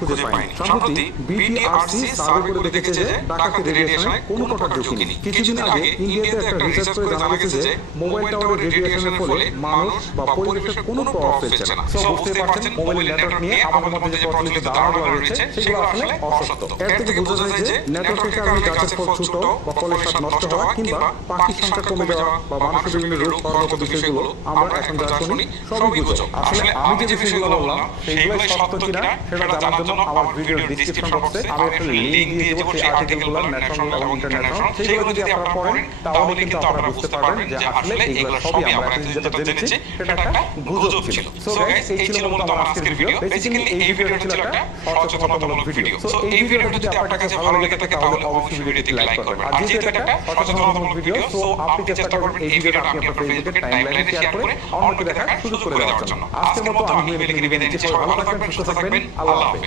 খুঁজে পায়নি। সম্প্রতি বিটিআরসি সার্ভে করে দেখেছে যে ডাকাতি রেডিয়েশনে কোনো প্রকার ঝুঁকি নেই। কিছুদিন আগে ইন্ডিয়াতে একটা রিসার্চ করে জানা গেছে যে মোবাইল টাওয়ারের রেডিয়েশনের ফলে মানুষ বা পরিবেশের কোনো প্রভাব ফেলছে না। সো বুঝতে পারছেন মোবাইল নেটওয়ার্ক নিয়ে আমাদের মধ্যে যে প্রচলিত ধারণাগুলো রয়েছে সেগুলো আসলে অসত্য। এর থেকে বোঝা যায় যে নেটওয়ার্কের কারণে গাছের ফল ছোট বা ফলের স্বাদ নষ্ট হওয়া কিংবা পাখির সংখ্যা কমে যাওয়া বা মানুষের বিভিন্ন রোগ হওয়ার মতো বিষয়গুলো আমরা এখন যা শুনি সবই গুজব। আসলে আমি যে বিষয়গুলো বললাম সেগুলোই সত্য কিনা সেটা জানার জন্য আমার ভিডিওর ডেসক্রিপশন বক্সে আমি একটা লিংক দিয়ে দেবো সেই আর্টিকেলগুলো ন্যাশনাল এবং ইন্টারন্যাশনাল। সেগুলো যদি আপনারা পড়েন তাহলে কিন্তু আপনারা বুঝতে পারবেন যে আসলে এগুলো সবই আমরা এখন যেটা জেনেছি সেটা একটা গুজব ছিল। সো গাইস, এই ছিল মূলত আমার আজকের ভিডিও। বেসিক্যালি এই ভিডিওটা ছিল একটা সচেতনতামূলক ভিডিও। সো এই ভিডিওটা যদি আপনার কাছে ভালো লেগে থাকে তাহলে অবশ্যই ভিডিওটিতে লাইক করবেন। আর যেহেতু এটা একটা সচেতনতামূলক ভিডিও, সো আপনি চেষ্টা করবেন এই ভিডিওটা আপনি আপনার ফেসবুকে টাইমলাইনে শেয়ার করে অন্যকে দেখার সুযোগ করে দেওয়ার জন্য। আজকের মতো আমি বিদায় নিচ্ছি। সবাই ভালো থাকবেন, সুস্থ থাকবেন। আল্লাহ হাফেজ।